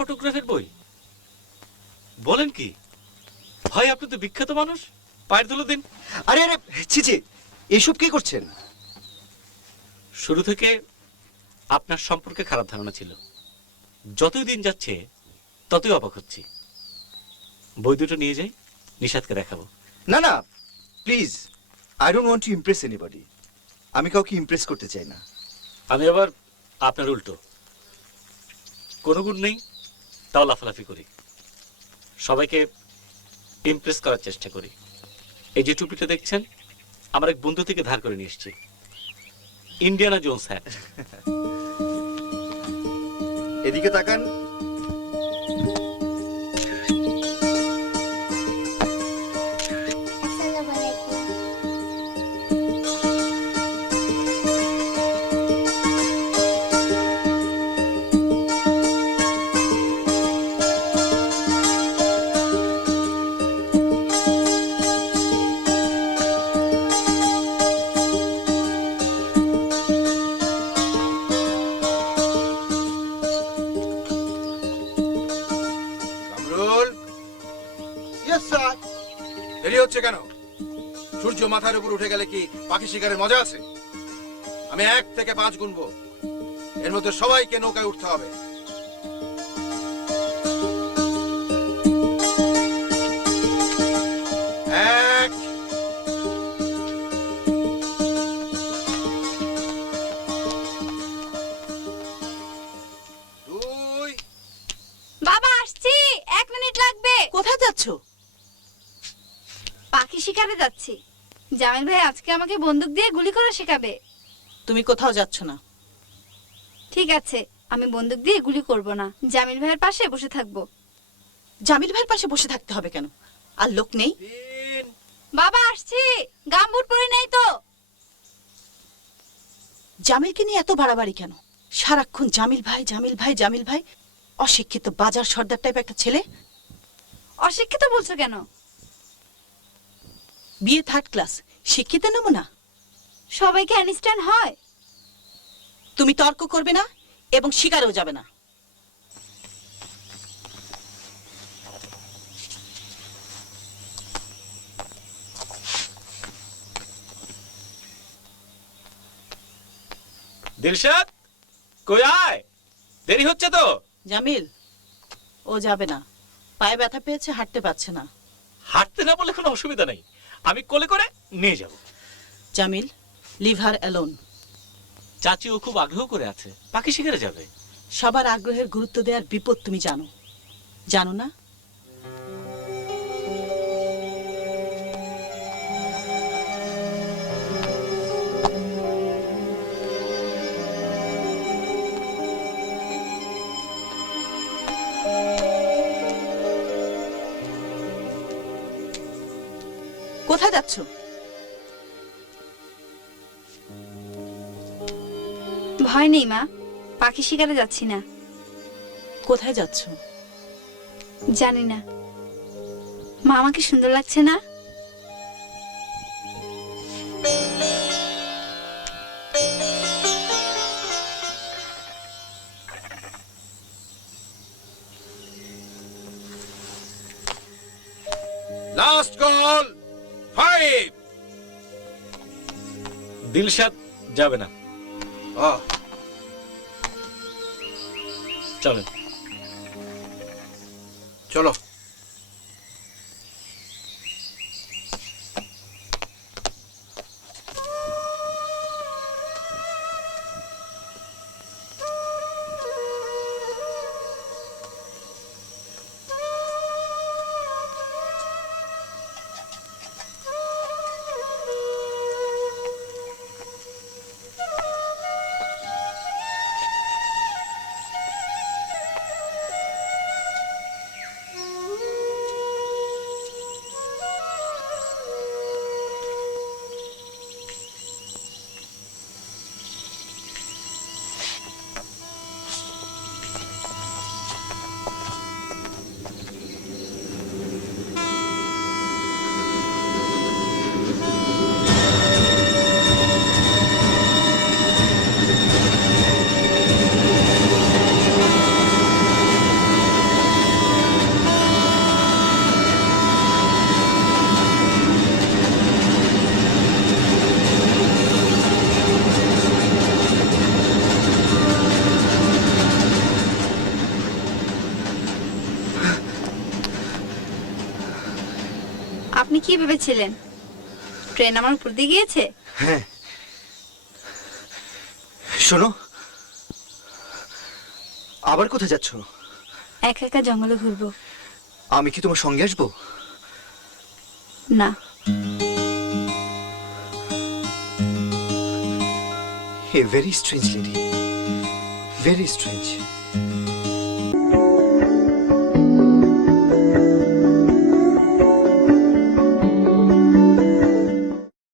ফটোগ্রাফের বই? বলেন কি ভাই, আপনি তো বিখ্যাত মানুষ, পায়ের ধুলো দিন। আরে আরে ছি, এসব কি করছেন? শুরু থেকে আপনার সম্পর্কে খারাপ ধারণা ছিল, যতই দিন যাচ্ছে ততই অবাক হচ্ছি। বই দুটো নিয়ে যাই, নিশাদকে দেখাবো। না না, please, I don't want to Impress anybody. আমি কাউকে ইমপ্রেস করতে চাই না। আমি আবার আপনার উল্টো, কোনো গুণ নেই তাও লাফালাফি করি, সবাইকে ইমপ্রেস করার চেষ্টা করি। এই যে টুপিটা দেখছেন, আমার এক বন্ধু থেকে ধার করে নিয়ে এসেছি, ইন্ডিয়ানা জোন্স হ্যাট। এদিকে তাকান। আসসালামু আলাইকুম। Kamrul, yes sir. দেরি হচ্ছে কেন? সূর্য মাথার উপর উঠে গেলে কি পাখি শিকারের মজা আছে? আমি 1 থেকে 5 গুনবো, এর মধ্যে সবাইকে নৌকায় উঠতে হবে। 1, 2, বাবা আসছি, 1 মিনিট লাগবে। কোথায় যাচ্ছ? পাখি শিকারে যাচ্ছি। জামিল ভাই আজকে আমাকে বন্দুক দিয়ে গুলি করা শেখাবে। তুমি কোথাও যাচ্ছ না। ঠিক আছে, আমি বন্দুক দিয়ে গুলি করব না, জামিল ভাইয়ের পাশে বসে থাকবো। জামিল ভাইয়ের পাশে বসে থাকতে হবে কেন? আর লোক নেই? 3, বাবা আসছি, গামবুট পরে নাই তো। জামিলকে নিয়ে এত বাড়াবাড়ি কেন? সারাক্ষণ জামিল ভাই জামিল ভাই জামিল ভাই। অশিক্ষিত বাজার সর্দার টাইপ একটা ছেলে। অশিক্ষিত বলছো কেন? বিয়ে 3rd ক্লাস, শিক্ষিত নমুনা। সবাইকে আইনস্টাইন হয়? তুমি তর্ক করবে না এবং শিকারেও যাবে না। দিলশাদ, কই আয়, দেরি হচ্ছে তো। জামিল, ও যাবে না, পায়ে ব্যথা পেয়েছে, হাঁটতে পারছে না। হাঁটতে না বলে কোনো অসুবিধা নেই, আমি কোলে করে নিয়ে যাব। Jamil, leave her alone. চাচিও খুব আগ্রহ করে আছে, পাখি শিকারে যাবে। সবার আগ্রহের গুরুত্ব দেওয়ার বিপদ তুমি জানো, জানো না? কোথায় যাচ্ছ? ভয় নেই মা, পাখি শিকারে যাচ্ছি না। কোথায় যাচ্ছ? জানি না। মা আমাকে সুন্দর লাগছে না? Last call, 5। দিলশাদ যাবে না, চলেন। চলো। আপনি কি ভেবেছিলেন ট্রেন আমার উপর দিয়ে গিয়েছে? হ্যাঁ, শোনো, আবার কোথায় যাচ্ছ? একা একা জঙ্গলে ঘুরবো। আমি কি তোমার সঙ্গে আসবো? না, A very strange lady. Very strange.